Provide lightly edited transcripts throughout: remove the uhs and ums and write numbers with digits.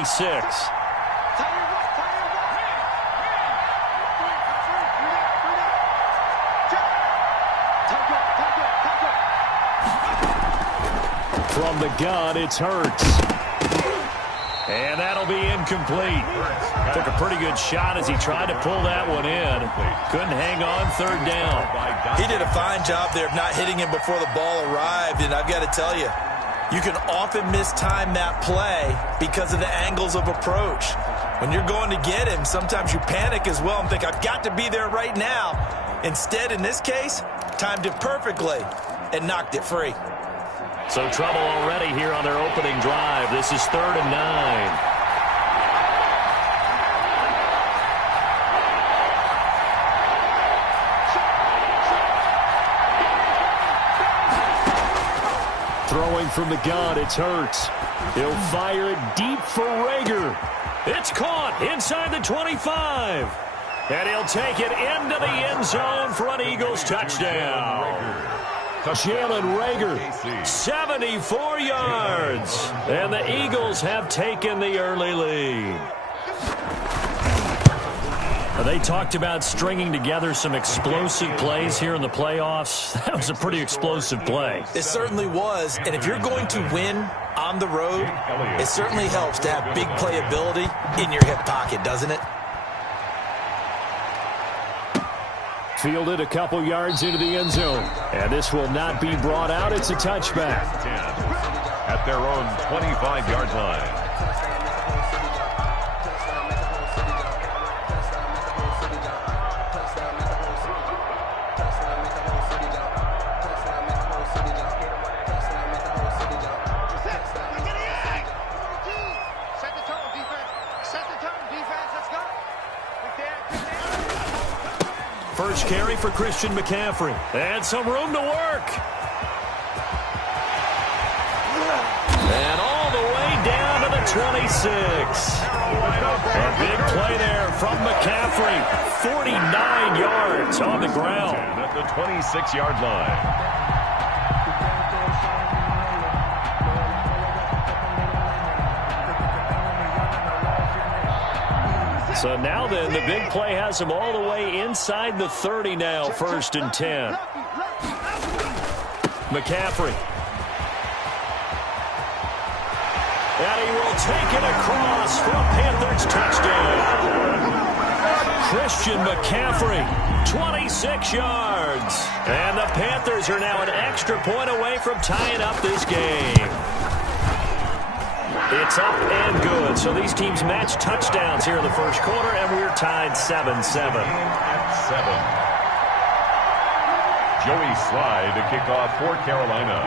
26. From the gun, it's Hurts. And that'll be incomplete. Took a pretty good shot as he tried to pull that one in. Couldn't hang on, third down. He did a fine job there of not hitting him before the ball arrived, and I've got to tell you, you can often mistime that play because of the angles of approach. When you're going to get him, sometimes you panic as well and think, I've got to be there right now. Instead, in this case, timed it perfectly and knocked it free. So trouble already here on their opening drive. This is 3rd and 9. Throwing from the gun, it's Hurts. He'll fire it deep for Rager. It's caught inside the 25. And he'll take it into the end zone for an Eagles touchdown. Jalen Rager, 74 yards. And the Eagles have taken the early lead. They talked about stringing together some explosive plays here in the playoffs. That was a pretty explosive play. It certainly was. And if you're going to win on the road, it certainly helps to have big playability in your hip pocket, doesn't it? Fielded a couple yards into the end zone. And this will not be brought out. It's a touchback. At their own 25-yard line. First carry for Christian McCaffrey. And some room to work. And all the way down to the 26. A big play there from McCaffrey. 49 yards on the ground. At the 26-yard line. So now then, the big play has him all the way inside the 30 now, 1st and 10. McCaffrey. And he will take it across for a Panthers touchdown. Christian McCaffrey, 26 yards. And the Panthers are now an extra point away from tying up this game. It's up and good. So these teams match touchdowns here in the first quarter, and we're tied 7-7. At 7. Joey Slye to kick off for Carolina.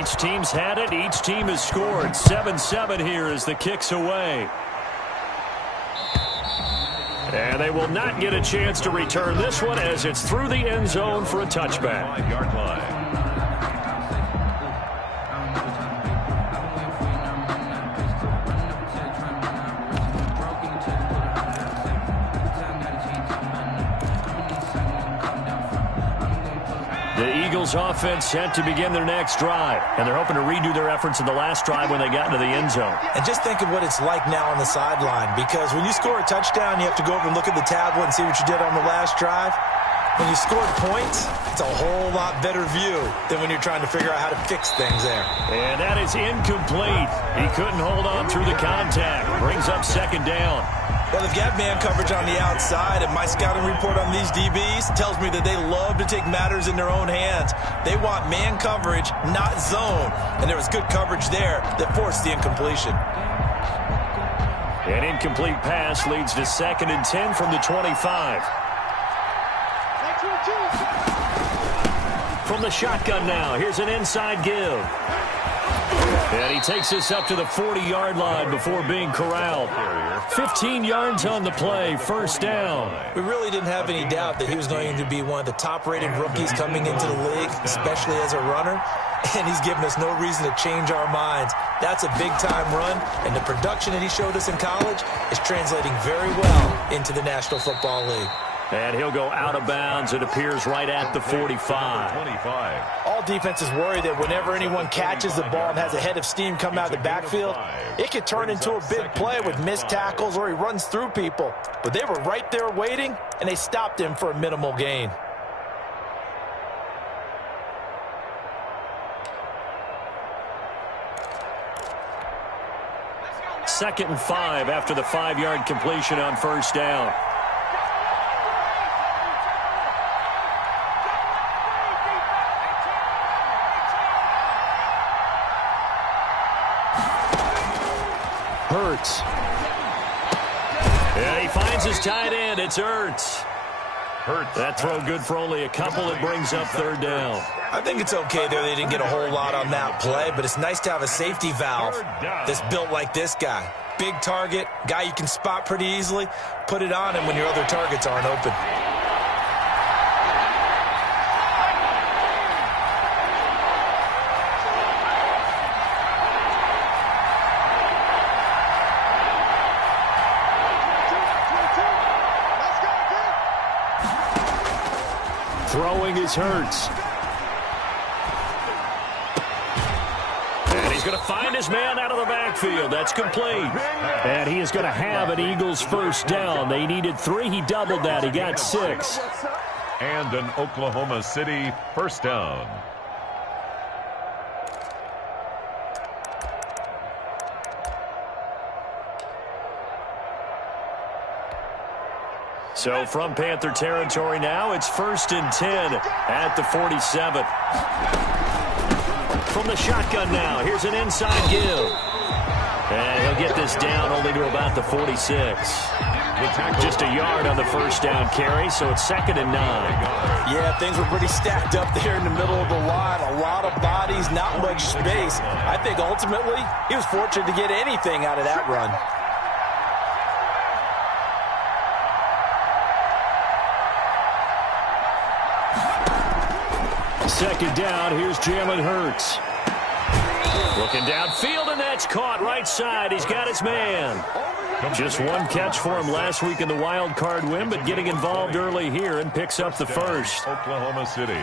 Each team's had it. Each team has scored. 7-7 here as the kick's away. And they will not get a chance to return this one as it's through the end zone for a touchback. 5-yard line. Offense set to begin their next drive, and they're hoping to redo their efforts in the last drive when they got into the end zone. And just think of what it's like now on the sideline, because when you score a touchdown, you have to go over and look at the tablet and see what you did on the last drive. When you scored points, it's a whole lot better view than when you're trying to figure out how to fix things there. And that is incomplete. He couldn't hold on through the contact. Brings up 2nd down. Well, they've got man coverage on the outside, and my scouting report on these DBs tells me that they love to take matters in their own hands. They want man coverage, not zone. And there was good coverage there that forced the incompletion. An incomplete pass leads to 2nd and 10 from the 25. From the shotgun now, here's an inside give. And he takes this up to the 40-yard line before being corralled. 15 yards on the play, 1st down. We really didn't have any doubt that he was going to be one of the top-rated rookies coming into the league, especially as a runner. And he's given us no reason to change our minds. That's a big-time run, and the production that he showed us in college is translating very well into the National Football League. And he'll go out of bounds. It appears right at the 45. All defenses worry that whenever anyone catches the ball and has a head of steam come out of the backfield, it could turn into a big play with missed tackles or he runs through people. But they were right there waiting, and they stopped him for a minimal gain. Second and 5 after the 5-yard completion on first down. Hurts. And he finds his tight end. It's Hurts. That throw good for only a couple. It brings up third down. I think it's okay there. They didn't get a whole lot on that play, but it's nice to have a safety valve that's built like this guy. Big target, guy you can spot pretty easily. Put it on him when your other targets aren't open. Throwing is Hurts. And he's going to find his man out of the backfield. That's complete. And he is going to have an Eagles first down. They needed 3. He doubled that. He got 6. And an Oklahoma City first down. So from Panther territory now, it's 1st and 10 at the 47. From the shotgun now, here's an inside give. And he'll get this down only to about the 46. Just a yard on the first down carry, so it's 2nd and 9. Yeah, things were pretty stacked up there in the middle of the line. A lot of bodies, not much space. I think ultimately he was fortunate to get anything out of that run. Second down, here's Jalen Hurts. Looking downfield, and that's caught right side. He's got his man. Just one catch for him last week in the wild card win, but getting involved early here and picks up the first. Oklahoma City.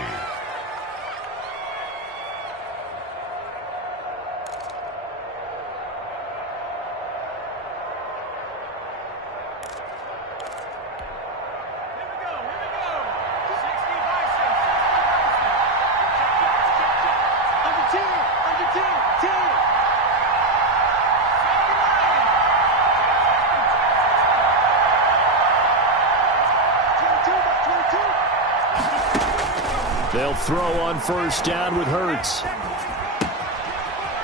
They'll throw on first down with Hurts.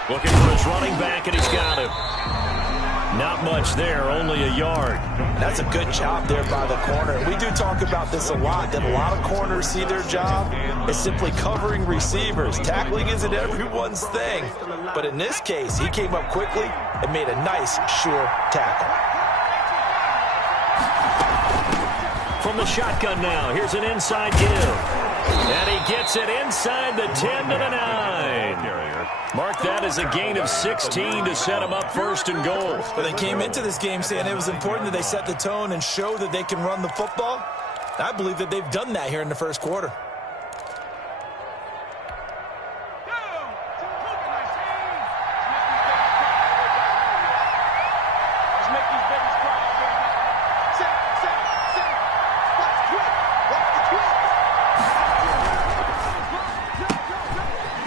Looking for his running back, and he's got him. Not much there, only a yard. That's a good job there by the corner. We do talk about this a lot, that a lot of corners see their job as simply covering receivers. Tackling isn't everyone's thing. But in this case, he came up quickly and made a nice, sure tackle. From the shotgun now, here's an inside give. And he gets it inside the 10 to the 9. Mark that as a gain of 16 to set him up 1st and goal. But they came into this game saying it was important that they set the tone and show that they can run the football. I believe that they've done that here in the first quarter.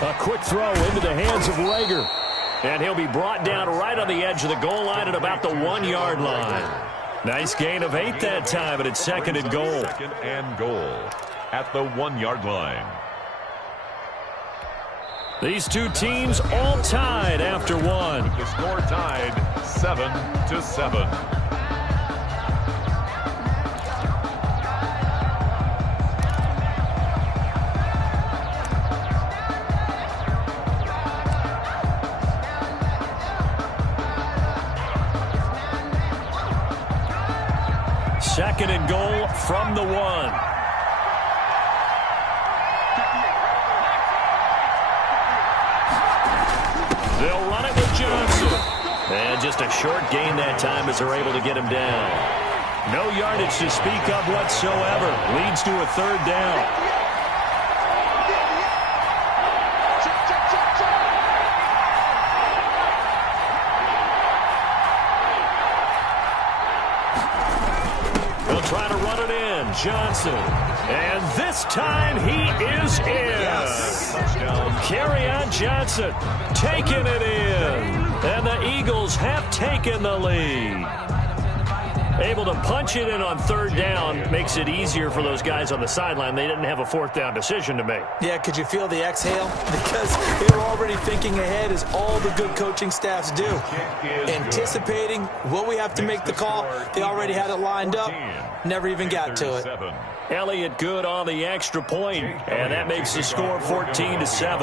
A quick throw into the hands of Rager. And he'll be brought down right on the edge of the goal line at about the 1-yard line. Nice gain of 8 that time, and it's 2nd and goal. 2nd and goal at the 1-yard line. These two teams all tied after one. The score tied 7-7. Second and goal from the 1. They'll run it with Johnson. And just a short gain that time as they're able to get him down. No yardage to speak of whatsoever. Leads to a third down. They'll try to run it in. Johnson. And this time he is in. Kerryon Johnson taking it in. And the Eagles have taken the lead. Able to punch it in on third down makes it easier for those guys on the sideline. They didn't have a fourth down decision to make. Yeah, could you feel the exhale? Because they were already thinking ahead, as all the good coaching staffs do. Anticipating, will we have to make the call? They already had it lined up. Never even got to it. Elliott good on the extra point, and that makes the score 14-7.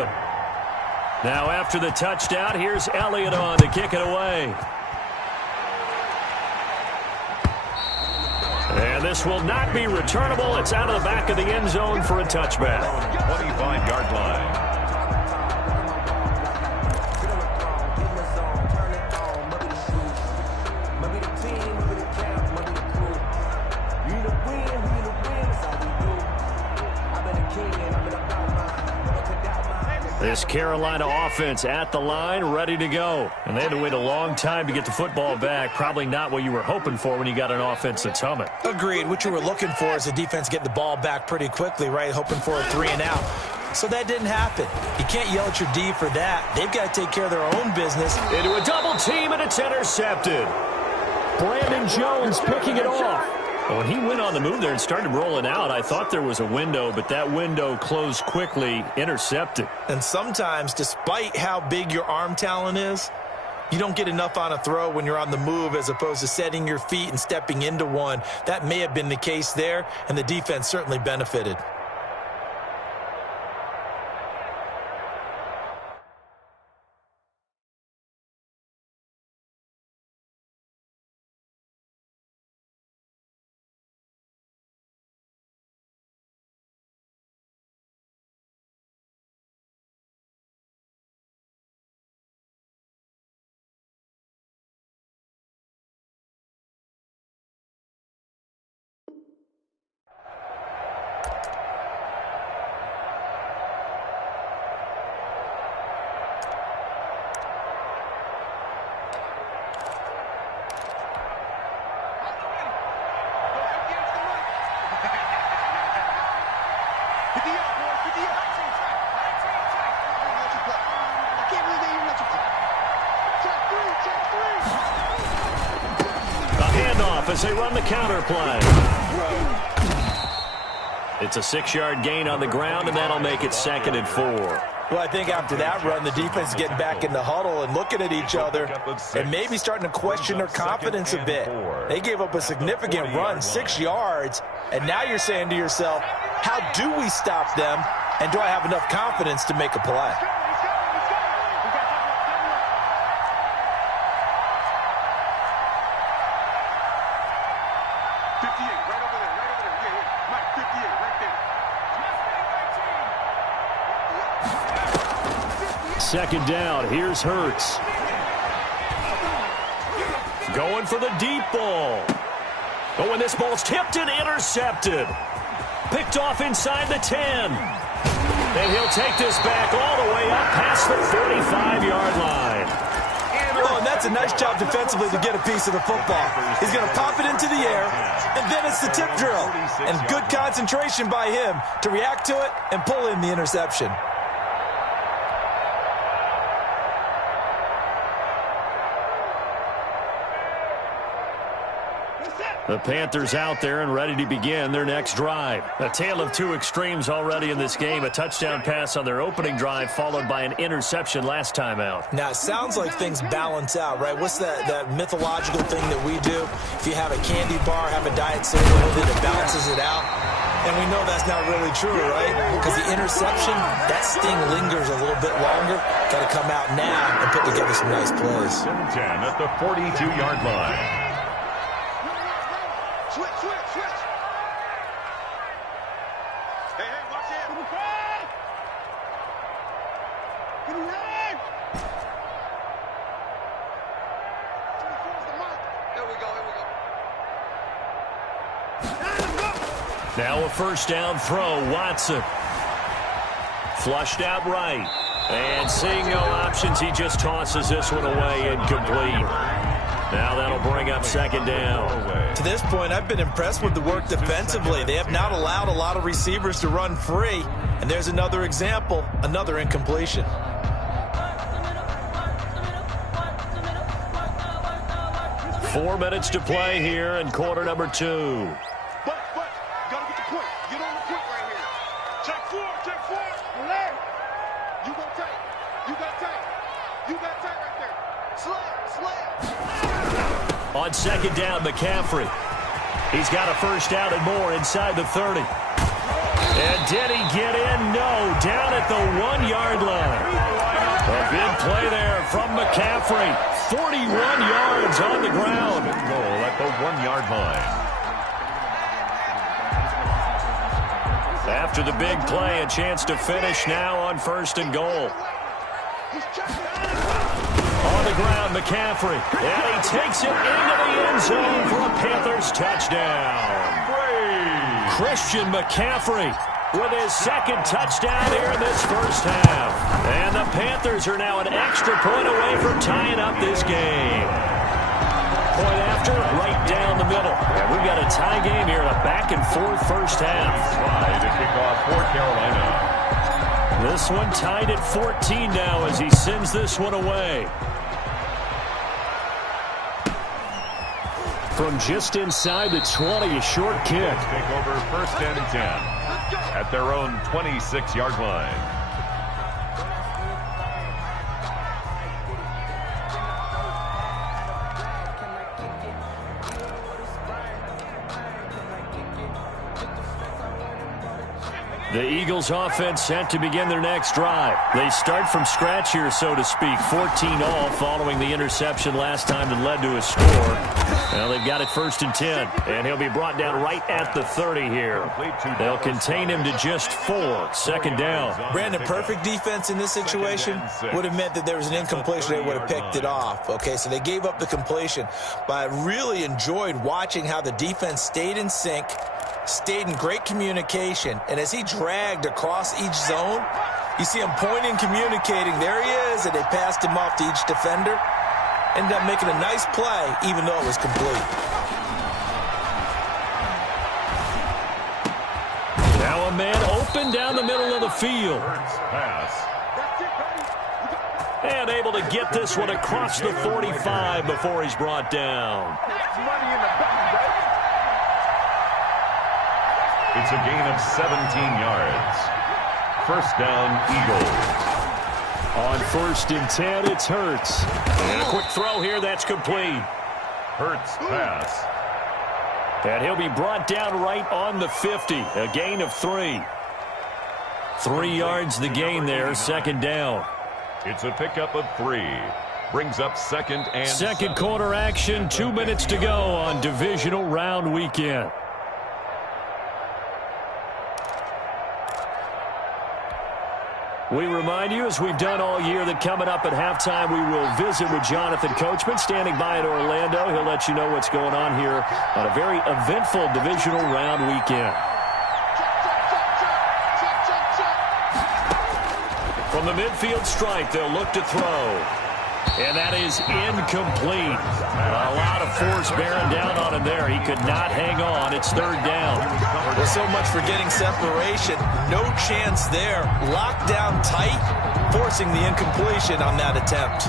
Now after the touchdown, here's Elliott on to kick it away. And this will not be returnable. It's out of the back of the end zone for a touchback. 25-yard line. This Carolina offense at the line, ready to go. And they had to wait a long time to get the football back. Probably not what you were hoping for when you got an offense that's humming. Agreed. What you were looking for is the defense getting the ball back pretty quickly, right? Hoping for a 3-and-out. So that didn't happen. You can't yell at your D for that. They've got to take care of their own business. Into a double team, and it's intercepted. Brandon Jones picking it off. When he went on the move there and started rolling out, I thought there was a window, but that window closed quickly, intercepted. And sometimes, despite how big your arm talent is, you don't get enough on a throw when you're on the move as opposed to setting your feet and stepping into one. That may have been the case there, and the defense certainly benefited. As they run the counter play. It's a 6-yard gain on the ground, and that'll make it 2nd and 4. Well, I think after that run, the defense is getting back in the huddle and looking at each other and maybe starting to question their confidence a bit. They gave up a significant run, 6 yards, and now you're saying to yourself, how do we stop them, and do I have enough confidence to make a play? Second down, here's Hurts. Going for the deep ball. Oh, and this ball's tipped and intercepted. Picked off inside the 10. And he'll take this back all the way up past the 45-yard line. Oh, and that's a nice job defensively to get a piece of the football. He's going to pop it into the air, and then it's the tip drill. And good concentration by him to react to it and pull in the interception. The Panthers out there and ready to begin their next drive. A tale of two extremes already in this game. A touchdown pass on their opening drive, followed by an interception last time out. Now, it sounds like things balance out, right? What's that mythological thing that we do? If you have a candy bar, have a diet soda with it, it balances it out. And we know that's not really true, right? Because the interception, that sting lingers a little bit longer. Got to come out now and put together some nice plays. 10 at the 42-yard line. Now a first down throw. Watson. Flushed out right. And seeing no options, he just tosses this one away, incomplete. Now that'll bring up second down. To this point, I've been impressed with the work defensively. They have not allowed a lot of receivers to run free. And there's another example, another incompletion. Four minutes to play here in quarter number 2. But, you gotta get the point. Get on the point right here. Check four. You got tight right there. Slam. On second down, McCaffrey. He's got a first down and more inside the 30. And did he get in? No. Down at the 1-yard line. A big play there from McCaffrey. 41 yards on the ground. Goal at the 1-yard line. After the big play, a chance to finish now on first and goal. On the ground, McCaffrey. And he takes it into the end zone for a Panthers touchdown. Christian McCaffrey with his second touchdown here in this first half. And the Panthers are now an extra point away from tying up this game. Point after, right down the middle. And we've got a tie game here in a back-and-forth first half. Try to kick off for Carolina. This one tied at 14 now as he sends this one away. From just inside the 20, a short kick. Take over first and 10 at their own 26-yard line. The Eagles offense set to begin their next drive. They start from scratch here, so to speak. 14 all following the interception last time that led to a score. Now they've got it first and 10, and he'll be brought down right at the 30 here. They'll contain him to just 4. Second down. Brandon, perfect defense in this situation would have meant that there was an incompletion. They would have picked it off. Okay, so they gave up the completion. But I really enjoyed watching how the defense stayed in sync, stayed in great communication, and as he dragged across each zone, you see him pointing, communicating. There he is, and they passed him off to each defender. Ended up making a nice play, even though it was complete. Now a man open down the middle of the field. Pass. And able to get this one across the 45 before he's brought down. It's a gain of 17 yards. First down, Eagles. On first and 10, it's Hurts. And a quick throw here, that's complete. Hurts pass. And he'll be brought down right on the 50. A gain of 3. 3 yards the gain there, second down. It's a pickup of 3. Brings up second and Second 7. quarter action, 2 minutes to go on divisional round weekend. We remind you, as we've done all year, that coming up at halftime, we will visit with Jonathan Coachman, standing by in Orlando. He'll let you know what's going on here on a very eventful divisional round weekend. From the midfield stripe, they'll look to throw. And that is incomplete. A lot of force bearing down on him there. He could not hang on. It's third down. Well, so much for getting separation. No chance there. Locked down tight, forcing the incompletion on that attempt.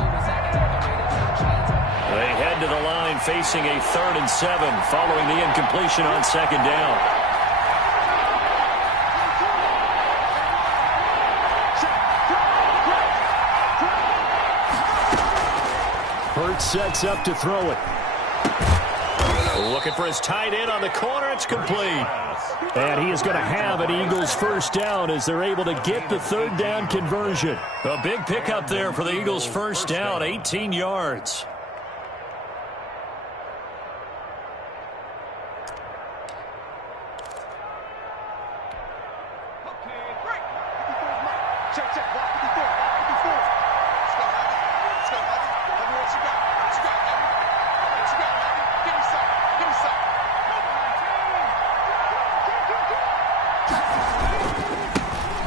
They head to the line facing a 3rd and 7 following the incompletion on second down. Hurts sets up to throw it. Looking for his tight end on the corner. It's complete. And he is going to have an Eagles first down as they're able to get the third down conversion. A big pickup there for the Eagles first down, 18 yards.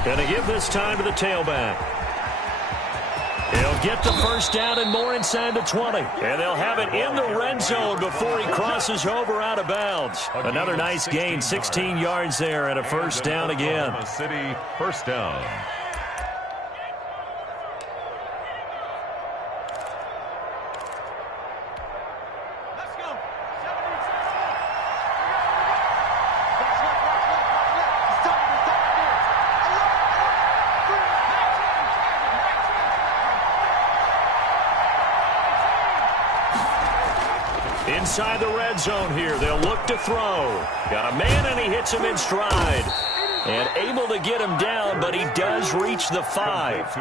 Going to give this time to the tailback. He'll get the first down and more inside the 20. And they'll have it in the red zone before he crosses over out of bounds. Another nice gain, 16 yards there and a first down again. City, first down. Inside the red zone here, they'll look to throw. Got a man, and he hits him in stride. And able to get him down, but he does reach the 5.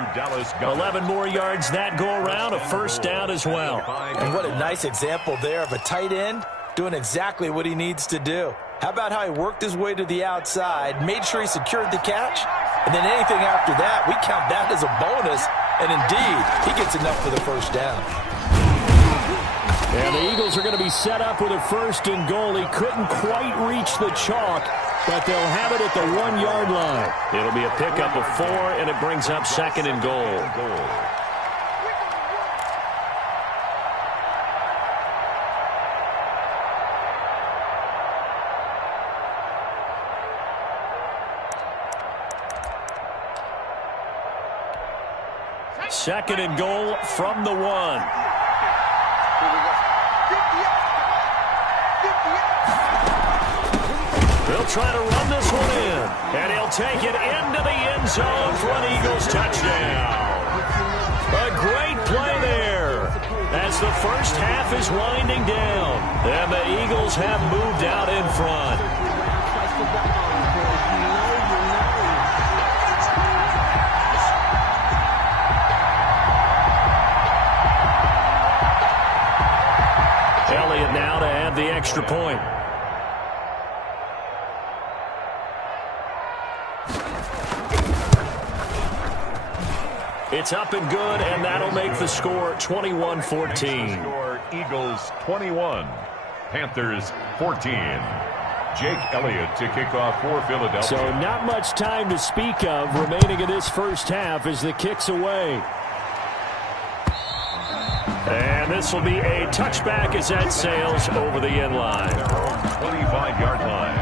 11 more yards that go around, a first down as well. And what a nice example there of a tight end doing exactly what he needs to do. How about how he worked his way to the outside, made sure he secured the catch, and then anything after that, we count that as a bonus. And indeed, he gets enough for the first down. And the Eagles are going to be set up with a first and goal. He couldn't quite reach the chalk, but they'll have it at the 1-yard line. It'll be a pickup of 4, and it brings up second and goal. Second and goal from the 1. They'll try to run this one in, and he'll take it into the end zone for an Eagles touchdown. A great play there as the first half is winding down, and the Eagles have moved out in front. Elliott now to add the extra point. It's up and good, and that'll make the score 21-14. Eagles 21, Panthers 14. Jake Elliott to kick off for Philadelphia. So not much time to speak of remaining in this first half as the kick's away. And this will be a touchback as that sails over the end line. 25-yard line.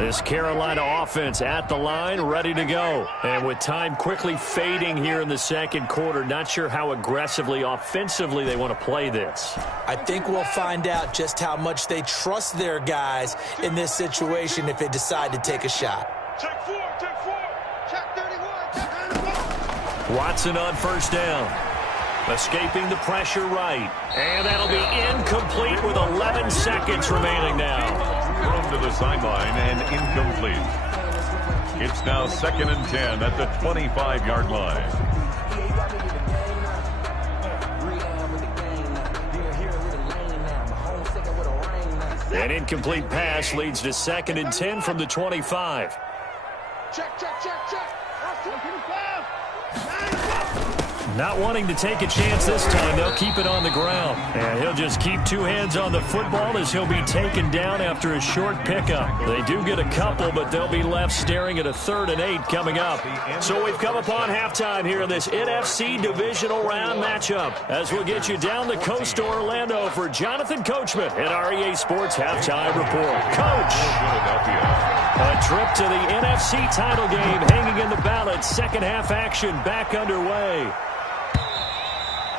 This Carolina offense at the line, ready to go. And with time quickly fading here in the second quarter, not sure how aggressively, offensively they want to play this. I think we'll find out just how much they trust their guys in this situation if they decide to take a shot. Check 4, check 31, check 31. Watson on first down. Escaping the pressure right. And that'll be incomplete with 11 seconds remaining now. Thrown to the sideline and incomplete. It's now 2nd and 10 at the 25-yard line. An incomplete pass leads to 2nd and 10 from the 25. Check. That's 25. Not wanting to take a chance this time, they'll keep it on the ground. And he'll just keep 2 hands on the football as he'll be taken down after a short pickup. They do get a couple, but they'll be left staring at a 3rd and 8 coming up. So we've come upon halftime here in this NFC divisional round matchup as we'll get you down the coast to Orlando for Jonathan Coachman at our EA Sports Halftime Report. Coach! A trip to the NFC title game hanging in the balance. Second half action back underway.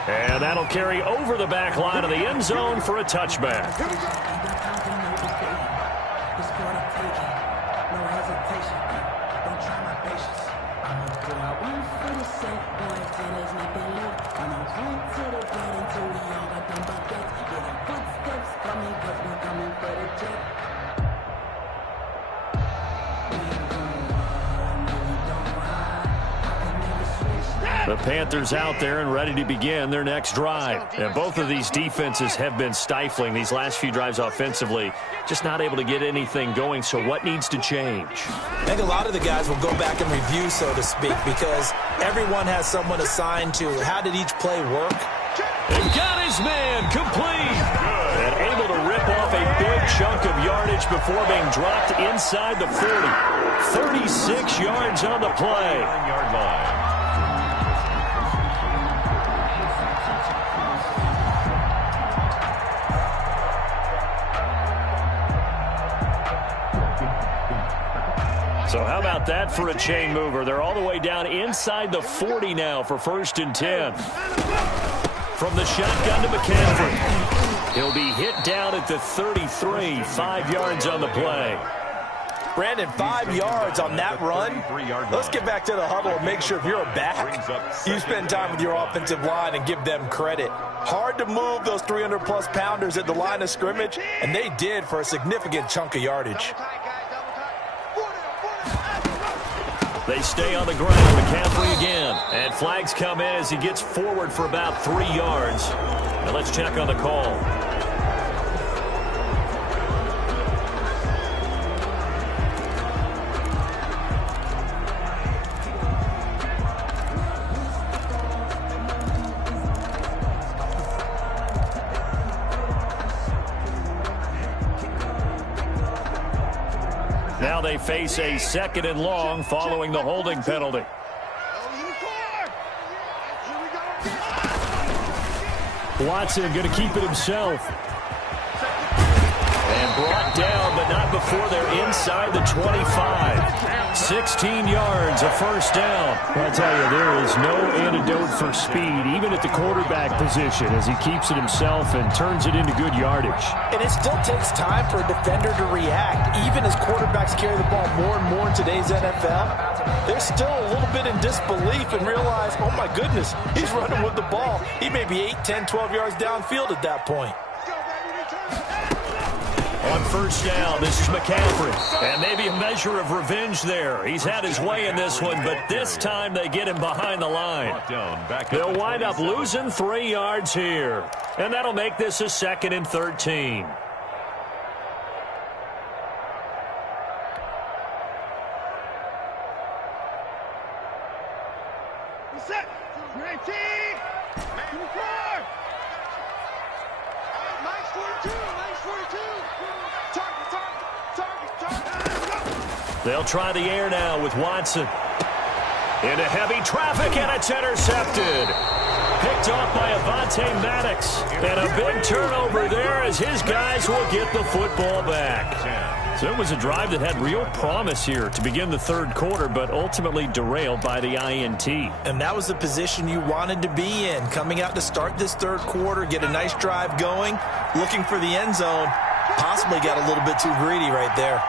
And that'll carry over the back line of the end zone for a touchback. The Panthers out there and ready to begin their next drive. And both of these defenses have been stifling these last few drives offensively. Just not able to get anything going, so what needs to change? I think a lot of the guys will go back and review, so to speak, because everyone has someone assigned to how did each play work, And got his man complete. And able to rip off a big chunk of yardage before being dropped inside the 40. 36 yards on the play. 9-yard line. So how about that for a chain mover? They're all the way down inside the 40 now for 1st and 10. From the shotgun to McCaffrey. He'll be hit down at the 33, 5 yards on the play. Brandon, 5 yards on that run. Let's get back to the huddle and make sure if you're a back, you spend time with your offensive line and give them credit. Hard to move those 300-plus pounders at the line of scrimmage, and they did for a significant chunk of yardage. They stay on the ground. McCaffrey again. And flags come in as he gets forward for about 3 yards. Now let's check on the call. Now they face a 2nd and long following the holding penalty. Watson going to keep it himself. And brought down, but not before they're inside the 25. 16 yards, a 1st down. I'll tell you, there is no antidote for speed, even at the quarterback position, as he keeps it himself and turns it into good yardage. And it still takes time for a defender to react. Even as quarterbacks carry the ball more and more in today's NFL, they're still a little bit in disbelief and realize, oh my goodness, he's running with the ball. He may be 8, 10, 12 yards downfield at that point. On 1st down, this is McCaffrey. And maybe a measure of revenge there. He's had his way in this one, but this time they get him behind the line. They'll wind up losing 3 yards here. And that'll make this a 2nd and 13. Set. 19. 24. Nice 42. Nice 42. They'll try the air now with Watson. Into heavy traffic, and it's intercepted. Picked off by Avonte Maddox. And a big turnover there as his guys will get the football back. So it was a drive that had real promise here to begin the 3rd quarter, but ultimately derailed by the INT. And that was the position you wanted to be in. Coming out to start this 3rd quarter, get a nice drive going, looking for the end zone. Possibly got a little bit too greedy right there.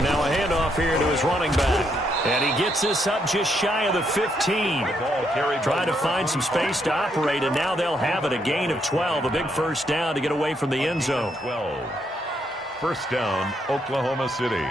Now a handoff here to his running back. And he gets this up just shy of the 15. Trying to find some space to operate, and now they'll have it. A gain of 12, a big 1st down to get away from the end zone. 12. 1st down, Oklahoma City.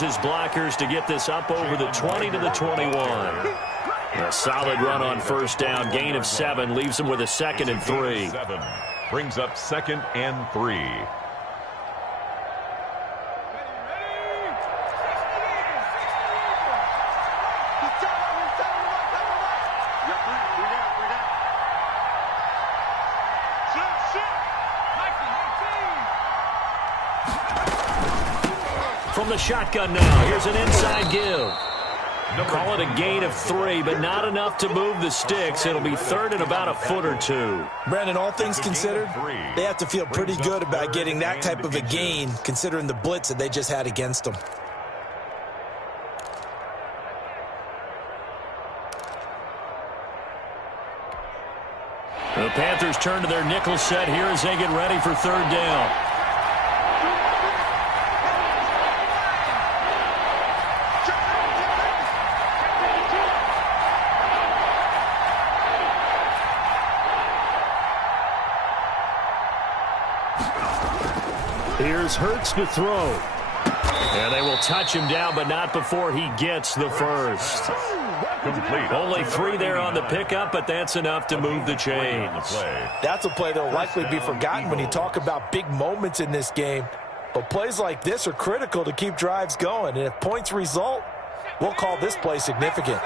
His blockers to get this up over the 20 to the 21. A solid run on 1st down. Gain of 7 leaves him with a 2nd and 3. Brings up 2nd and 3. From the shotgun now, here's an inside give. Call it a gain of 3, but not enough to move the sticks. It'll be 3rd and about a foot or 2. Brandon, all things considered, they have to feel pretty good about getting that type of a gain, considering the blitz that they just had against them. The Panthers turn to their nickel set here as they get ready for 3rd down. Here's Hurts to throw. And they will touch him down, but not before he gets the first. Complete. Only 3 there on the pickup, but that's enough to move the chains. That's a play that will likely be forgotten when you talk about big moments in this game. But plays like this are critical to keep drives going. And if points result, we'll call this play significant.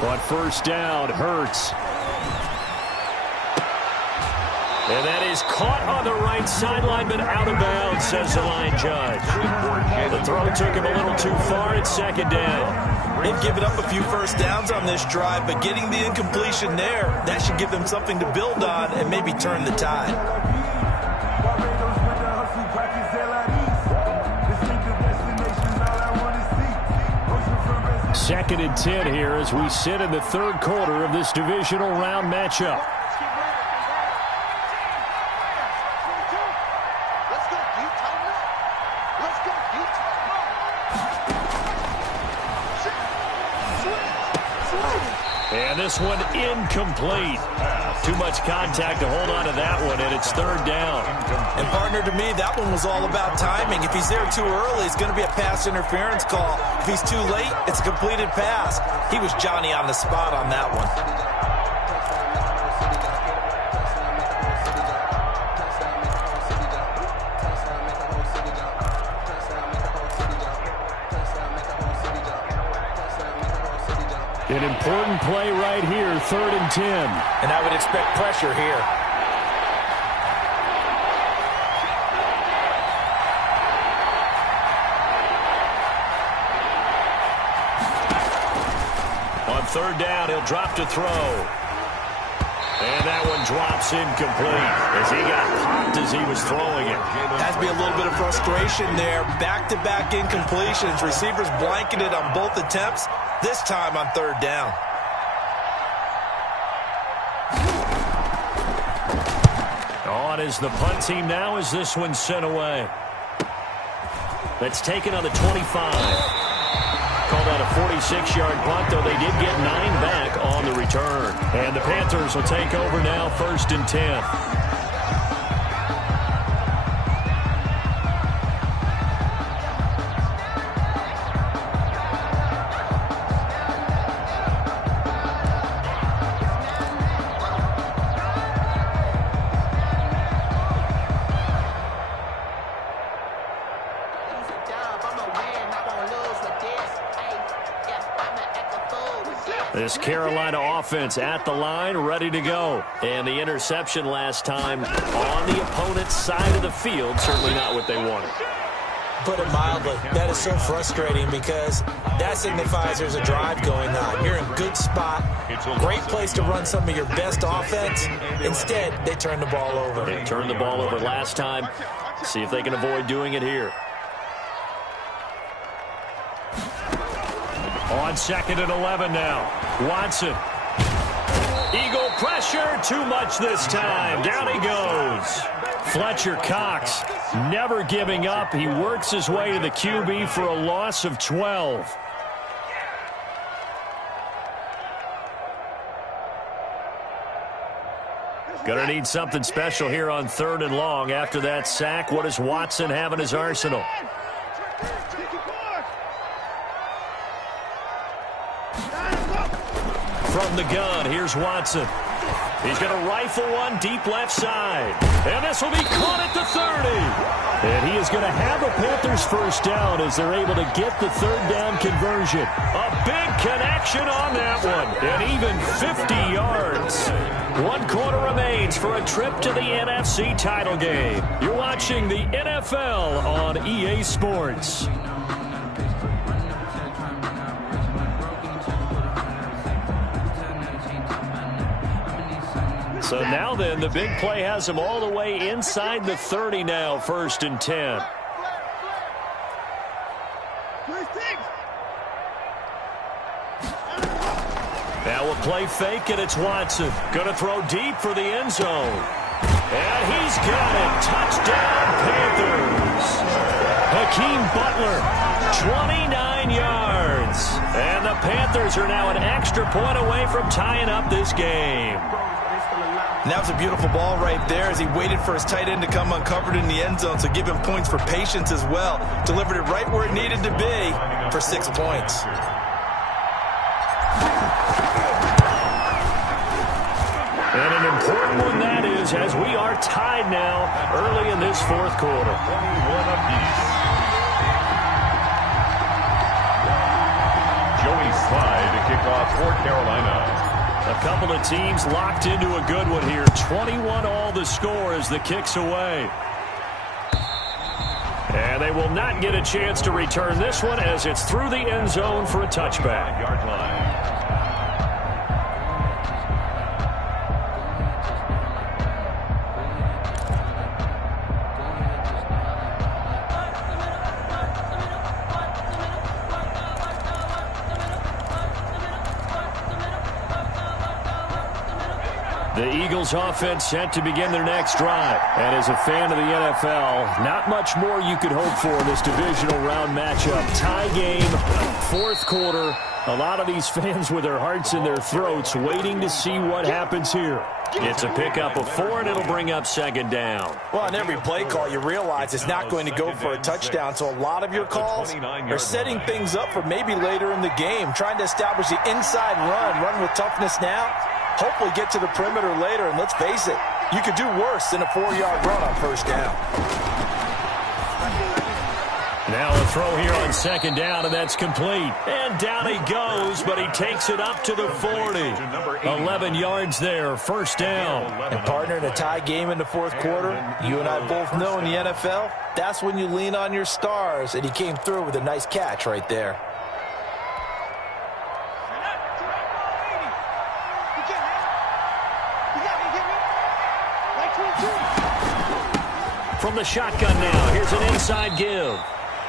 On first down, Hurts. And that is caught on the right sideline, but out of bounds, says the line judge. The throw took him a little too far at second down. They've given up a few first downs on this drive, but getting the incompletion there, that should give them something to build on and maybe turn the tide. Second and 10 here as we sit in the third quarter of this divisional round matchup. And this one incomplete. Too much contact to hold on to that one, and it's third down. And, partner, to me, that one was all about timing. If he's there too early, it's going to be a pass interference call. If he's too late, it's a completed pass. He was Johnny on the spot on that one. An important play right here, third and 10. And I would expect pressure here. On third down, he'll drop to throw. And that one drops incomplete as he got popped as he was throwing it. Has to be a little bit of frustration there. Back-to-back incompletions. Receivers blanketed on both attempts, this time on third down. On is the punt team now as this one's sent away. That's taken on the 25. Called out a 46-yard punt, though they did get 9 back on the return. And the Panthers will take over now, first and 10. This Carolina offense at the line, ready to go. And the interception last time on the opponent's side of the field, certainly not what they wanted. Put it mildly, that is so frustrating because that signifies there's a drive going on. You're in a good spot, great place to run some of your best offense. Instead, they turn the ball over. They turned the ball over last time. See if they can avoid doing it here. On second and 11 now. Watson. Eagle pressure. Too much this time. Down he goes. Fletcher Cox never giving up. He works his way to the QB for a loss of 12. Gonna need something special here on third and long. After that sack, what does Watson have in his arsenal? From the gun, here's Watson. He's going to rifle one deep left side. And this will be caught at the 30. And he is going to have a Panthers first down as they're able to get the third down conversion. A big connection on that one. And even 50 yards. 1 quarter remains for a trip to the NFC title game. You're watching the NFL on EA Sports. So now then, the big play has him all the way inside the 30 now, first and 10. Now a play fake, and it's Watson. Going to throw deep for the end zone. And he's got it. Touchdown, Panthers. Hakeem Butler, 29 yards. And the Panthers are now an extra point away from tying up this game. And that was a beautiful ball right there as he waited for his tight end to come uncovered in the end zone, so give him points for patience as well. Delivered it right where it needed to be for 6 points. And an important one that is, as we are tied now early in this fourth quarter. 21 apiece. Joey Slye to kick off for Carolina. A couple of teams locked into a good one here. 21 all the score as the kick's away. And they will not get a chance to return this one as it's through the end zone for a touchback. Yard line. The Eagles offense set to begin their next drive. And as a fan of the NFL, not much more you could hope for in this divisional round matchup. Tie game, fourth quarter. A lot of these fans with their hearts in their throats waiting to see what happens here. It's a pickup of 4, and it'll bring up second down. Well, on every play call, you realize it's not going to go for a touchdown, so a lot of your calls are setting things up for maybe later in the game, trying to establish the inside run with toughness now. Hopefully get to the perimeter later, and let's face it, you could do worse than a 4-yard run on first down. Now a throw here on second down, and that's complete. And down he goes, but he takes it up to the 40. 11 yards there, first down. And partner, in a tie game in the fourth quarter, you and I both know in the NFL, that's when you lean on your stars, and he came through with a nice catch right there. From the shotgun now, here's an inside give.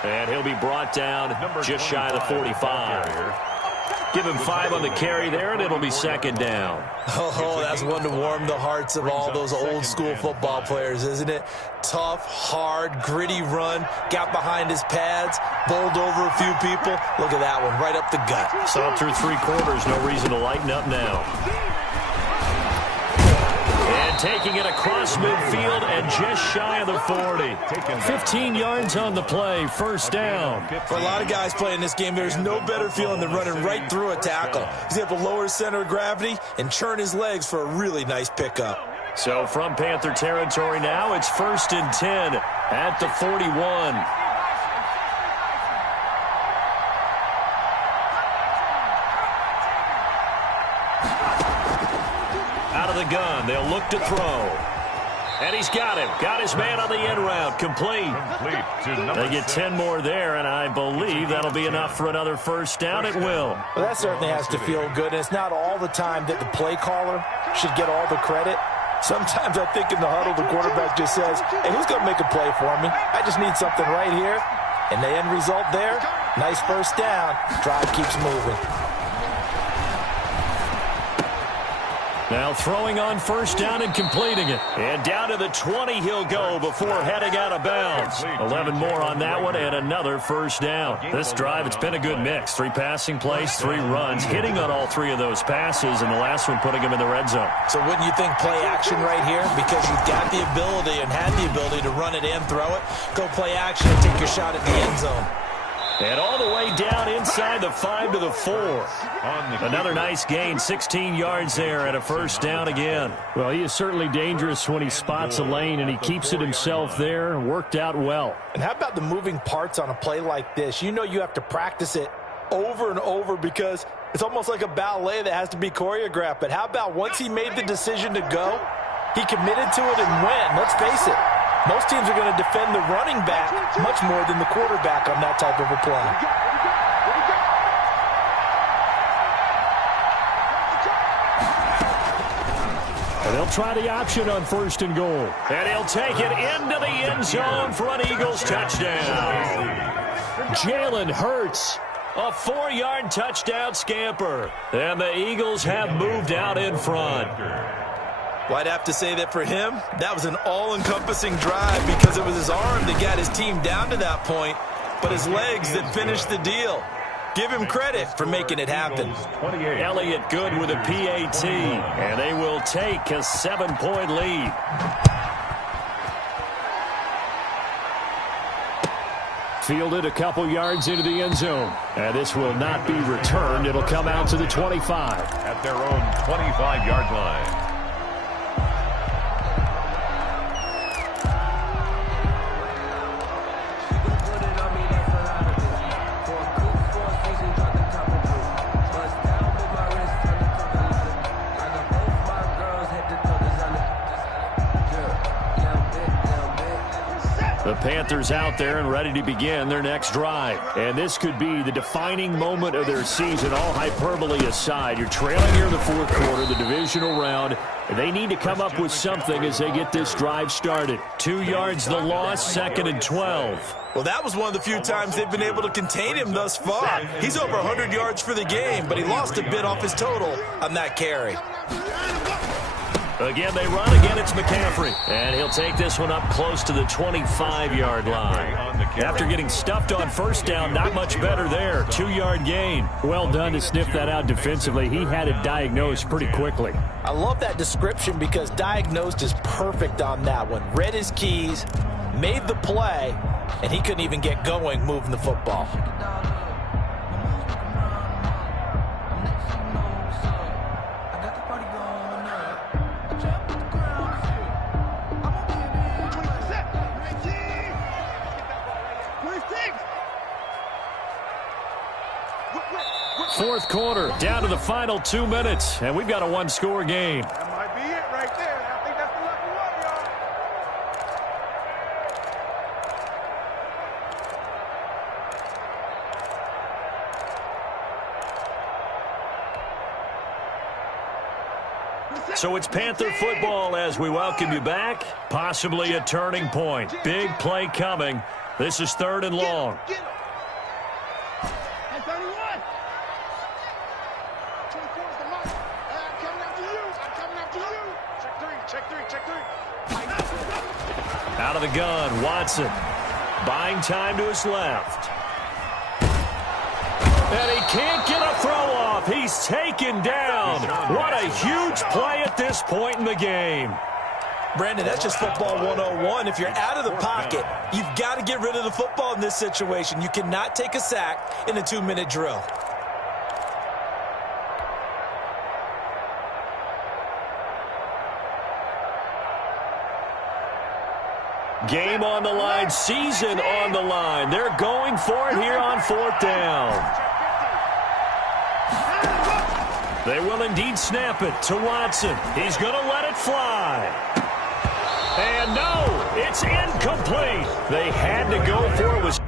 And he'll be brought down just shy of the 45. Give him 5 on the carry there, and it'll be second down. Oh, that's one to warm the hearts of all those old-school football players, isn't it? Tough, hard, gritty run, got behind his pads, bowled over a few people. Look at that one, right up the gut. Saw through 3 quarters, no reason to lighten up now. And taking it across midfield and just shy of the 40. 15 yards on the play, first down. For a lot of guys playing this game, there's no better feeling than running right through a tackle. He's able to lower his center of gravity and churn his legs for a really nice pickup. So from Panther territory now, it's 1st and 10 at the 41. Out of the gun, they'll look to throw. And he's got him. Got his man on the end route. Complete. They get 10 more there, and I believe that'll be enough for another first down. It will. Well, that certainly has to feel good. And it's not all the time that the play caller should get all the credit. Sometimes I think in the huddle, the quarterback just says, hey, who's going to make a play for me? I just need something right here. And the end result there, nice first down. Drive keeps moving. Now throwing on first down and completing it. And down to the 20 he'll go before heading out of bounds. 11 more on that one and another first down. This drive, it's been a good mix. 3 passing plays, 3 runs, hitting on all 3 of those passes, and the last one putting him in the red zone. So wouldn't you think play action right here? Because you've got the ability and had the ability to run it and throw it. Go play action and take your shot at the end zone. And all the way down inside the 5 to the 4. Another nice gain, 16 yards there and a first down again. Well, he is certainly dangerous when he spots a lane, and he keeps it himself there. Worked out well. And how about the moving parts on a play like this? You know you have to practice it over and over because it's almost like a ballet that has to be choreographed. But how about once he made the decision to go, he committed to it and went. Let's face it. Most teams are going to defend the running back much more than the quarterback on that type of a play. And they'll try the option on 1st and goal. And he'll take it into the end zone for an Eagles touchdown. Jalen Hurts, a 4-yard touchdown scamper. And the Eagles have moved out in front. Well, I'd have to say that for him, that was an all-encompassing drive because it was his arm that got his team down to that point. but his legs that finished the deal. Give him credit for making it happen. Elliott good with a PAT, and they will take a 7-point lead. Fielded a couple yards into the end zone, and this will not be returned. It'll come out to the 25. At their own 25-yard line. The Panthers out there and ready to begin their next drive. And this could be the defining moment of their season, all hyperbole aside. You're trailing here in the fourth quarter, the divisional round. They need to come up with something as they get this drive started. 2 yards the loss, 2nd and 12. Well, that was one of the few times they've been able to contain him thus far. He's over 100 yards for the game, but he lost a bit off his total on that carry. Again, they run. Again, it's McCaffrey. And he'll take this one up close to the 25-yard line. After getting stuffed on first down, not much better there. 2-yard gain. Well done to sniff that out defensively. He had it diagnosed pretty quickly. I love that description because diagnosed is perfect on that one. Read his keys, made the play, and he couldn't even get going moving the football. Fourth quarter, down to the final 2 minutes, and we've got a one-score game. That might be it right there. I think that's the lucky one, y'all. So it's Panther football as we welcome you back. Possibly a turning point. Big play coming. This is 3rd and long. Get him. Hey, 31. 24 is the mark. I'm coming after you. I'm coming after you. Check three. Out of the gun, Watson. Buying time to his left. And he can't get a throw off. He's taken down. What a huge play at this point in the game. Brandon, that's just football 101. If you're out of the pocket, you've got to get rid of the football in this situation. You cannot take a sack in a 2-minute drill. Game on the line, season on the line. They're going for it here on 4th down. They will indeed snap it to Watson. He's going to let it fly. And no, it's incomplete. They had to go for it. It was